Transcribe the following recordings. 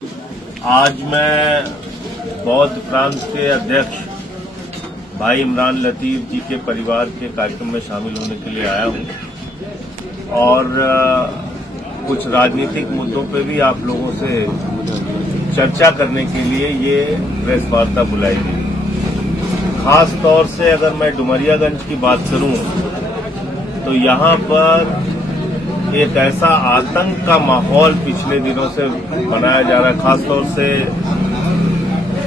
आज मैं बौद्ध प्रांत के अध्यक्ष भाई इमरान लतीफ जी के परिवार के कार्यक्रम में शामिल होने के लिए आया हूं और कुछ राजनीतिक मुद्दों पे भी आप लोगों से चर्चा करने के लिए ये प्रेस वार्ता बुलाई गई। खास तौर से अगर मैं डुमरियागंज की बात करूं तो यहां पर एक ऐसा आतंक का माहौल पिछले दिनों से बनाया जा रहा है, खासतौर से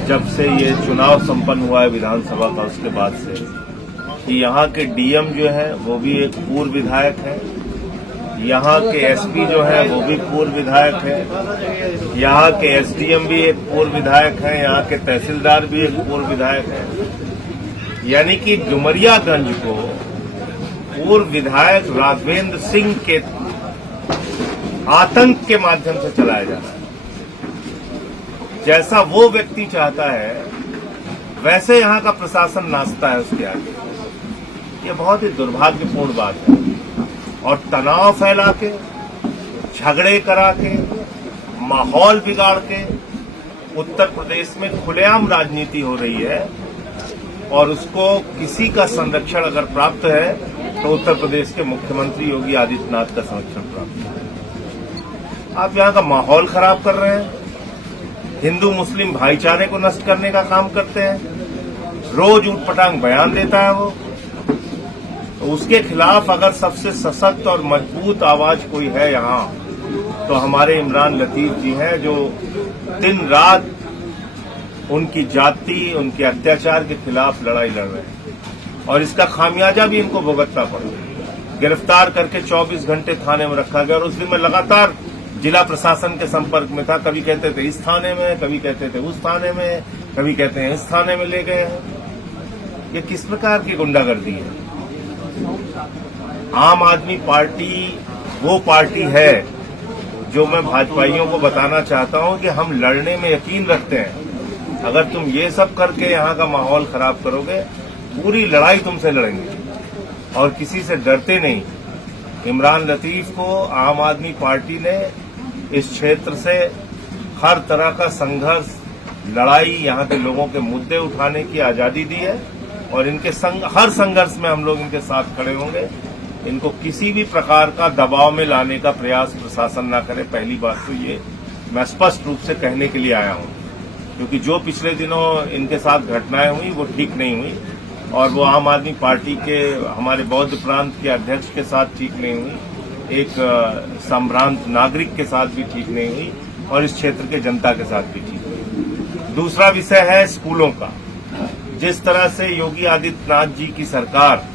जब से ये चुनाव संपन्न हुआ है विधानसभा का, उसके बाद से कि यहाँ के डीएम जो है वो भी एक पूर्व विधायक है, यहाँ के एसपी जो है वो भी पूर्व विधायक है, यहाँ के एसडीएम भी एक पूर्व विधायक है, यहाँ के तहसीलदार भी एक पूर्व विधायक है। यानी कि डुमरियागंज को पूर्व विधायक राघवेंद्र सिंह के आतंक के माध्यम से चलाया जा रहा है। जैसा वो व्यक्ति चाहता है वैसे यहाँ का प्रशासन नाचता है उसके आगे। ये बहुत ही दुर्भाग्यपूर्ण बात है और तनाव फैला के, झगड़े करा के, माहौल बिगाड़ के उत्तर प्रदेश में खुलेआम राजनीति हो रही है और उसको किसी का संरक्षण अगर प्राप्त है तो उत्तर प्रदेश के मुख्यमंत्री योगी आदित्यनाथ का संरक्षण प्राप्त है। आप यहाँ का माहौल खराब कर रहे हैं, हिंदू मुस्लिम भाईचारे को नष्ट करने का काम करते हैं, रोज ऊटपटांग बयान देता है वो। तो उसके खिलाफ अगर सबसे सशक्त और मजबूत आवाज कोई है यहाँ तो हमारे इमरान लतीफ जी हैं, जो दिन रात उनकी जाति, उनके अत्याचार के खिलाफ लड़ाई लड़ रहे हैं और इसका खामियाजा भी इनको भुगतना पड़ा। गिरफ्तार करके 24 घंटे थाने में रखा गया और उस दिन मैं लगातार जिला प्रशासन के संपर्क में था। कभी कहते थे इस थाने में, कभी कहते थे उस थाने में, कभी कहते हैं इस थाने में ले गए हैं। ये किस प्रकार की गुंडागर्दी है? आम आदमी पार्टी वो पार्टी है जो मैं भाजपाइयों को बताना चाहता हूं कि हम लड़ने में यकीन रखते हैं। अगर तुम ये सब करके यहाँ का माहौल खराब करोगे, पूरी लड़ाई तुमसे लड़ेंगे और किसी से डरते नहीं। इमरान लतीफ को आम आदमी पार्टी ने इस क्षेत्र से हर तरह का संघर्ष, लड़ाई, यहाँ के लोगों के मुद्दे उठाने की आजादी दी है और इनके हर संघर्ष में हम लोग इनके साथ खड़े होंगे। इनको किसी भी प्रकार का दबाव में लाने का प्रयास प्रशासन न करे। पहली बात तो ये मैं स्पष्ट रूप से कहने के लिए आया हूँ, क्योंकि जो पिछले दिनों इनके साथ घटनाएं हुई वो ठीक नहीं हुई और वो आम आदमी पार्टी के हमारे बौद्ध प्रांत के अध्यक्ष के साथ ठीक नहीं हुई, एक संभ्रांत नागरिक के साथ भी ठीक नहीं हुई और इस क्षेत्र के जनता के साथ भी ठीक हुई। दूसरा विषय है स्कूलों का। जिस तरह से योगी आदित्यनाथ जी की सरकार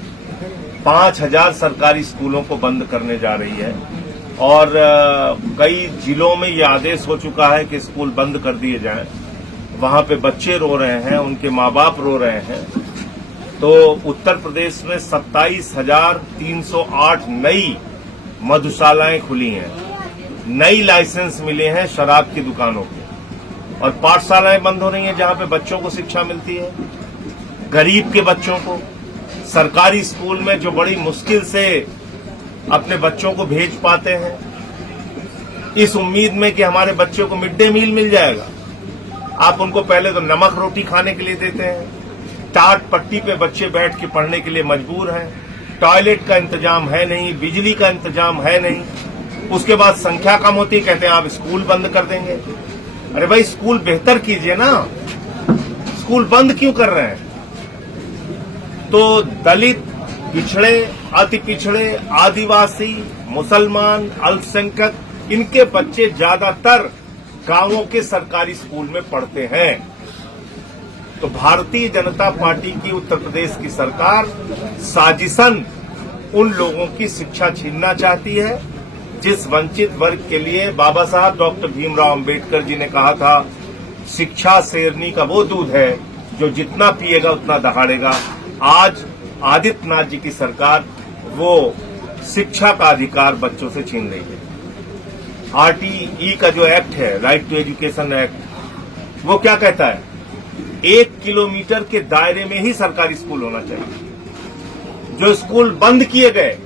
5000 सरकारी स्कूलों को बंद करने जा रही है और कई जिलों में ये आदेश हो चुका है कि स्कूल बंद कर दिए जाएं, वहां पे बच्चे रो रहे हैं, उनके माँ बाप रो रहे हैं। तो उत्तर प्रदेश में 27,308 नई मधुशालाएं खुली हैं, नई लाइसेंस मिले हैं शराब की दुकानों के और पाठशालाएं बंद हो रही हैं जहां पे बच्चों को शिक्षा मिलती है। गरीब के बच्चों को सरकारी स्कूल में जो बड़ी मुश्किल से अपने बच्चों को भेज पाते हैं, इस उम्मीद में कि हमारे बच्चों को मिड डे मील मिल जाएगा, आप उनको पहले तो नमक रोटी खाने के लिए देते हैं, टाट पट्टी पे बच्चे बैठ के पढ़ने के लिए मजबूर हैं, टॉयलेट का इंतजाम है नहीं, बिजली का इंतजाम है नहीं। उसके बाद संख्या कम होती, कहते हैं आप स्कूल बंद कर देंगे। अरे भाई, स्कूल बेहतर कीजिए ना, स्कूल बंद क्यों कर रहे हैं? तो दलित, पिछड़े, अति पिछड़े, आदिवासी, मुसलमान, अल्पसंख्यक, इनके बच्चे ज्यादातर गांवों के सरकारी स्कूल में पढ़ते हैं। तो भारतीय जनता पार्टी की उत्तर प्रदेश की सरकार साजिशन उन लोगों की शिक्षा छीनना चाहती है जिस वंचित वर्ग के लिए बाबा साहब डॉक्टर भीमराव अंबेडकर जी ने कहा था, शिक्षा शेरनी का वो दूध है जो जितना पिएगा उतना दहाड़ेगा। आज आदित्यनाथ जी की सरकार वो शिक्षा का अधिकार बच्चों से छीन रही है। RTE का जो एक्ट है, राइट टू एजुकेशन एक्ट, वो क्या कहता है? 1 किलोमीटर के दायरे में ही सरकारी स्कूल होना चाहिए। जो स्कूल बंद किए गए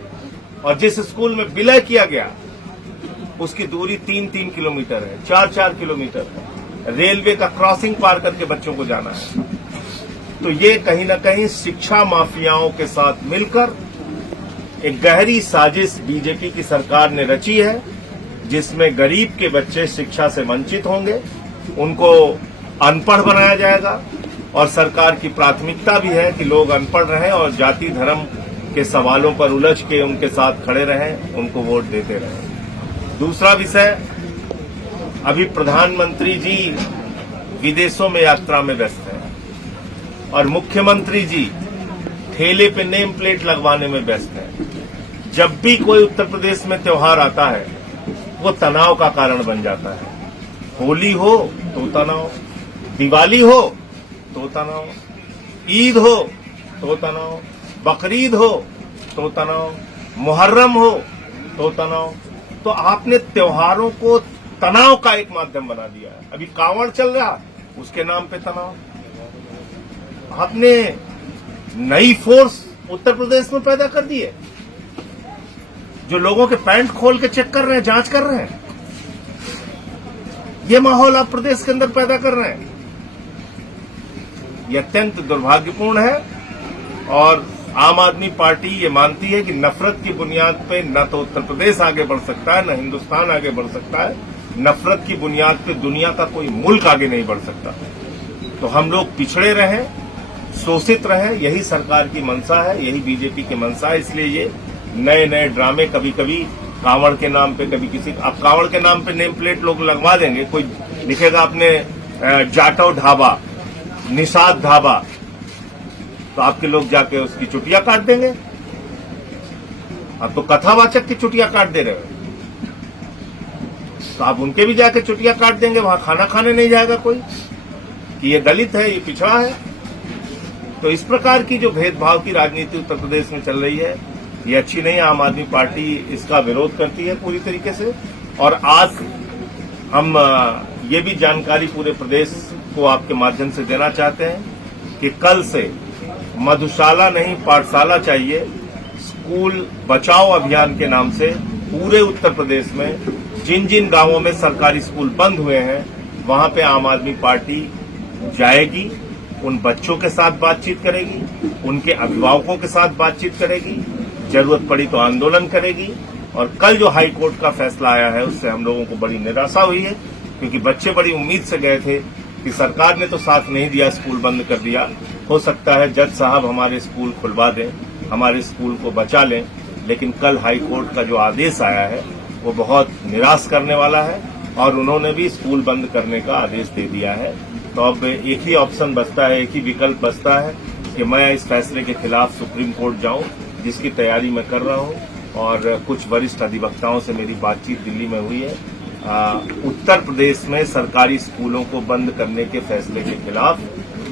और जिस स्कूल में विलय किया गया, उसकी दूरी 3-3 किलोमीटर है, 4-4 किलोमीटर है। रेलवे का क्रॉसिंग पार करके बच्चों को जाना है। तो ये कहीं ना कहीं शिक्षा माफियाओं के साथ मिलकर एक गहरी साजिश बीजेपी की सरकार ने रची है, जिसमें गरीब के बच्चे शिक्षा से वंचित होंगे, उनको अनपढ़ बनाया जाएगा। और सरकार की प्राथमिकता भी है कि लोग अनपढ़ रहें और जाति धर्म के सवालों पर उलझ के उनके साथ खड़े रहें, उनको वोट देते रहें। दूसरा विषय, अभी प्रधानमंत्री जी विदेशों में यात्रा में व्यस्त हैं और मुख्यमंत्री जी ठेले पे नेम प्लेट लगवाने में व्यस्त हैं। जब भी कोई उत्तर प्रदेश में त्योहार आता है वो तनाव का कारण बन जाता है। होली हो तो तनाव, दिवाली हो तो तनाव, ईद हो तो तनाव, बकरीद हो तो तनाव, मुहर्रम हो तो तनाव। तो आपने त्योहारों को तनाव का एक माध्यम बना दिया है। अभी कांवड़ चल रहा, उसके नाम पे तनाव। आपने नई फोर्स उत्तर प्रदेश में पैदा कर दी है, जो लोगों के पैंट खोल के चेक कर रहे हैं, जांच कर रहे हैं। ये माहौल आप प्रदेश के अंदर पैदा कर रहे हैं। ये अत्यंत दुर्भाग्यपूर्ण है और आम आदमी पार्टी ये मानती है कि नफरत की बुनियाद पे न तो उत्तर प्रदेश आगे बढ़ सकता है, न हिंदुस्तान आगे बढ़ सकता है। नफरत की बुनियाद पे दुनिया का कोई मुल्क आगे नहीं बढ़ सकता। तो हम लोग पिछड़े रहें, शोषित रहें, यही सरकार की मंशा है, यही बीजेपी की मंशा है। इसलिए ये नए नए ड्रामे, कभी कभी कांवड़ के नाम पे, कभी किसी, अब कांवड़ के नाम पे नेम प्लेट लोग लगवा देंगे। कोई लिखेगा अपने जाटव ढाबा, निषाद ढाबा, तो आपके लोग जाके उसकी चुटिया काट देंगे। अब तो कथावाचक की चुटिया काट दे रहे हो, तो आप उनके भी जाके चुटिया काट देंगे। वहां खाना खाने नहीं जाएगा कोई कि ये दलित है, ये पिछड़ा है। तो इस प्रकार की जो भेदभाव की राजनीति उत्तर प्रदेश में चल रही है, ये अच्छी नहीं है। आम आदमी पार्टी इसका विरोध करती है पूरी तरीके से। और आज हम ये भी जानकारी पूरे प्रदेश को आपके माध्यम से देना चाहते हैं कि कल से मधुशाला नहीं पाठशाला चाहिए। स्कूल बचाओ अभियान के नाम से पूरे उत्तर प्रदेश में जिन जिन गांवों में सरकारी स्कूल बंद हुए हैं, वहां पे आम आदमी पार्टी जाएगी, उन बच्चों के साथ बातचीत करेगी, उनके अभिभावकों के साथ बातचीत करेगी, जरूरत पड़ी तो आंदोलन करेगी। और कल जो हाई कोर्ट का फैसला आया है, उससे हम लोगों को बड़ी निराशा हुई है, क्योंकि बच्चे बड़ी उम्मीद से गए थे कि सरकार ने तो साथ नहीं दिया, स्कूल बंद कर दिया। हो सकता है जज साहब हमारे स्कूल खुलवा दें, हमारे स्कूल को बचा लें, लेकिन कल हाई कोर्ट का जो आदेश आया है वो बहुत निराश करने वाला है और उन्होंने भी स्कूल बंद करने का आदेश दे दिया है। तो अब एक ही ऑप्शन बचता है, एक ही विकल्प बचता है कि मैं इस फैसले के खिलाफ सुप्रीम कोर्ट जाऊं, जिसकी तैयारी मैं कर रहा हूं। और कुछ वरिष्ठ अधिवक्ताओं से मेरी बातचीत दिल्ली में हुई है। उत्तर प्रदेश में सरकारी स्कूलों को बंद करने के फैसले के खिलाफ,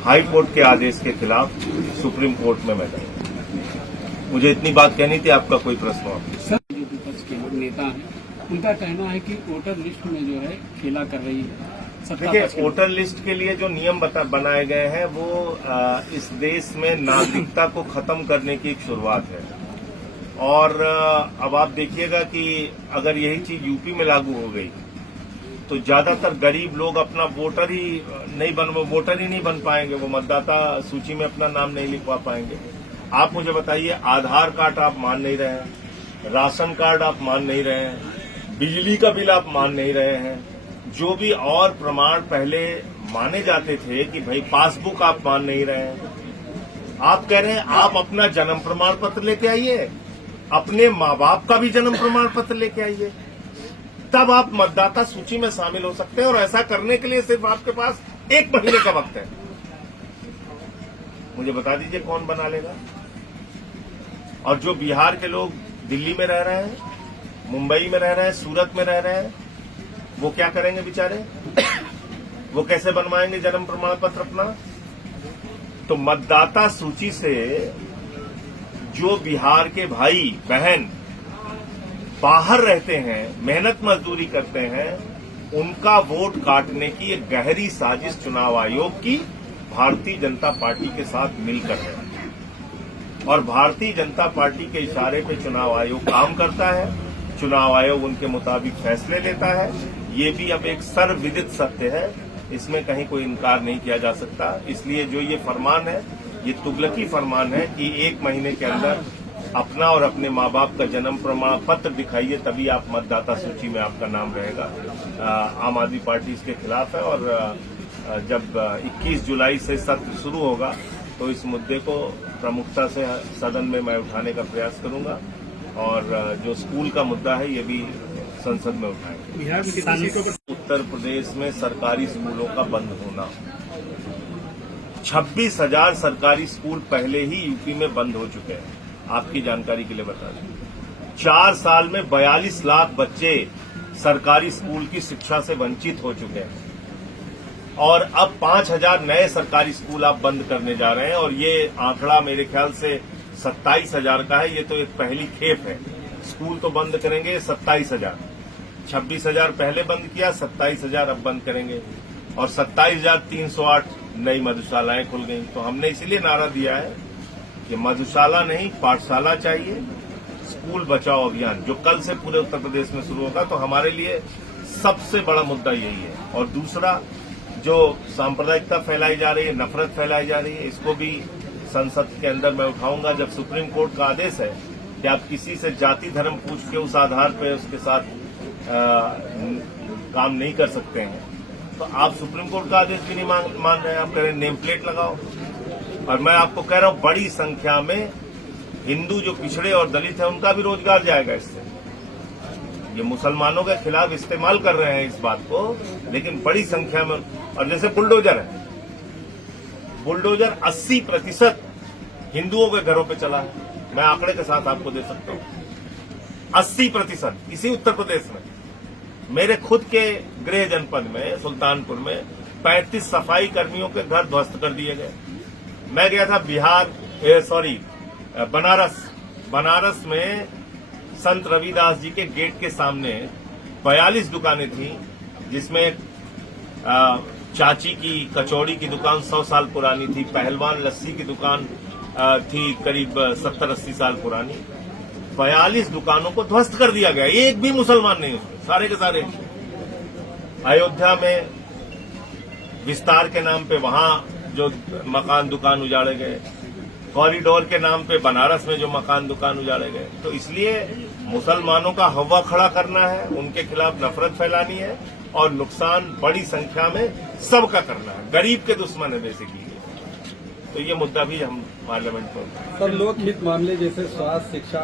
हाई कोर्ट के आदेश के खिलाफ सुप्रीम कोर्ट में मैं जाऊंगा। मुझे इतनी बात कहनी थी। आपका कोई प्रश्न हो? सर, जो विपक्ष के लोग नेता हैं, उनका कहना है कि वोटर लिस्ट में जो है खेला कर रही है। देखिए, वोटर लिस्ट के लिए जो नियम बनाए गए हैं वो इस देश में नागरिकता को खत्म करने की एक शुरुआत है। और अब आप देखिएगा कि अगर यही चीज यूपी में लागू हो गई तो ज्यादातर गरीब लोग अपना वोटर ही नहीं बन पाएंगे, वो मतदाता सूची में अपना नाम नहीं लिखवा पाएंगे। आप मुझे बताइए, आधार कार्ड आप मान नहीं रहे हैं, राशन कार्ड आप मान नहीं रहे हैं, बिजली का बिल आप मान नहीं रहे हैं, जो भी और प्रमाण पहले माने जाते थे कि भाई पासबुक आप मान नहीं रहे हैं। आप कह रहे हैं आप अपना जन्म प्रमाण पत्र लेके आइए, अपने माँ बाप का भी जन्म प्रमाण पत्र लेके आइए, तब आप मतदाता सूची में शामिल हो सकते हैं। और ऐसा करने के लिए सिर्फ आपके पास 1 महीने का वक्त है। मुझे बता दीजिए कौन बना लेगा। और जो बिहार के लोग दिल्ली में रह रहे हैं, मुंबई में रह रहे हैं, सूरत में रह रहे हैं, वो क्या करेंगे बेचारे? वो कैसे बनवाएंगे जन्म प्रमाण पत्र अपना? तो मतदाता सूची से जो बिहार के भाई बहन बाहर रहते हैं, मेहनत मजदूरी करते हैं, उनका वोट काटने की एक गहरी साजिश चुनाव आयोग की भारतीय जनता पार्टी के साथ मिलकर है। और भारतीय जनता पार्टी के इशारे पे चुनाव आयोग काम करता है। चुनाव आयोग उनके मुताबिक फैसले लेता है। ये भी अब एक सर्वविदित सत्य है, इसमें कहीं कोई इनकार नहीं किया जा सकता। इसलिए जो ये फरमान है, ये तुगलकी फरमान है कि 1 महीने के अंदर अपना और अपने माँ बाप का जन्म प्रमाण पत्र दिखाइए, तभी आप मतदाता सूची में आपका नाम रहेगा। आम आदमी पार्टी इसके खिलाफ है और जब 21 जुलाई से सत्र शुरू होगा तो इस मुद्दे को प्रमुखता से सदन में मैं उठाने का प्रयास करूंगा और जो स्कूल का मुद्दा है ये भी संसद में उठाएंगे। बिहार में कितनी सीटों पर उत्तर प्रदेश में सरकारी स्कूलों का बंद होना, 26,000 सरकारी स्कूल पहले ही यूपी में बंद हो चुके हैं। आपकी जानकारी के लिए बता दें, 4 साल में 42 लाख बच्चे सरकारी स्कूल की शिक्षा से वंचित हो चुके हैं और अब 5,000 नए सरकारी स्कूल आप बंद करने जा रहे हैं और ये आंकड़ा मेरे ख्याल से 27,000 का है। ये तो एक पहली खेप है। स्कूल तो बंद करेंगे 27,000, 26,000 पहले बंद किया, 27,000 अब बंद करेंगे और 27,308 नई मधुशालाएं खुल गई। तो हमने इसीलिए नारा दिया है कि मधुशाला नहीं, पाठशाला चाहिए। स्कूल बचाओ अभियान जो कल से पूरे उत्तर प्रदेश में शुरू होगा, तो हमारे लिए सबसे बड़ा मुद्दा यही है। और दूसरा, जो सांप्रदायिकता फैलाई जा रही है, नफरत फैलाई जा रही है, इसको भी संसद के अंदर मैं उठाऊंगा। जब सुप्रीम कोर्ट का आदेश है कि आप किसी से जाति धर्म पूछ के उस आधार पर उसके साथ काम नहीं कर सकते हैं, तो आप सुप्रीम कोर्ट का आदेश भी नहीं मान रहे हैं। आप कह रहे हैं नेम प्लेट लगाओ। और मैं आपको कह रहा हूं, बड़ी संख्या में हिंदू जो पिछड़े और दलित है उनका भी रोजगार जाएगा इससे। ये मुसलमानों के खिलाफ इस्तेमाल कर रहे हैं इस बात को, लेकिन बड़ी संख्या में। और जैसे बुलडोजर है, बुलडोजर 80% हिंदुओं के घरों पे चला है। मैं आंकड़े के साथ आपको दे सकता हूं, 80% इसी उत्तर प्रदेश में। मेरे खुद के गृह जनपद में सुल्तानपुर में 35 सफाई कर्मियों के घर ध्वस्त कर दिए गए। मैं गया था बनारस में संत रविदास जी के गेट के सामने 42 दुकानें थी, जिसमें चाची की कचौड़ी की दुकान 100 साल पुरानी थी, पहलवान लस्सी की दुकान थी करीब 70-80 साल पुरानी। 42 दुकानों को ध्वस्त कर दिया गया, एक भी मुसलमान नहीं उसमें, सारे के सारे। अयोध्या में विस्तार के नाम पे वहां जो मकान दुकान उजाड़े गए, कॉरिडोर के नाम पे बनारस में जो मकान दुकान उजाड़े गए। तो इसलिए मुसलमानों का हवा खड़ा करना है, उनके खिलाफ नफरत फैलानी है और नुकसान बड़ी संख्या में सबका करना है। गरीब के दुश्मन है बेसिकली। तो ये मुद्दा भी हम पार्लियामेंट में सर, लोक हित मामले जैसे स्वास्थ्य, शिक्षा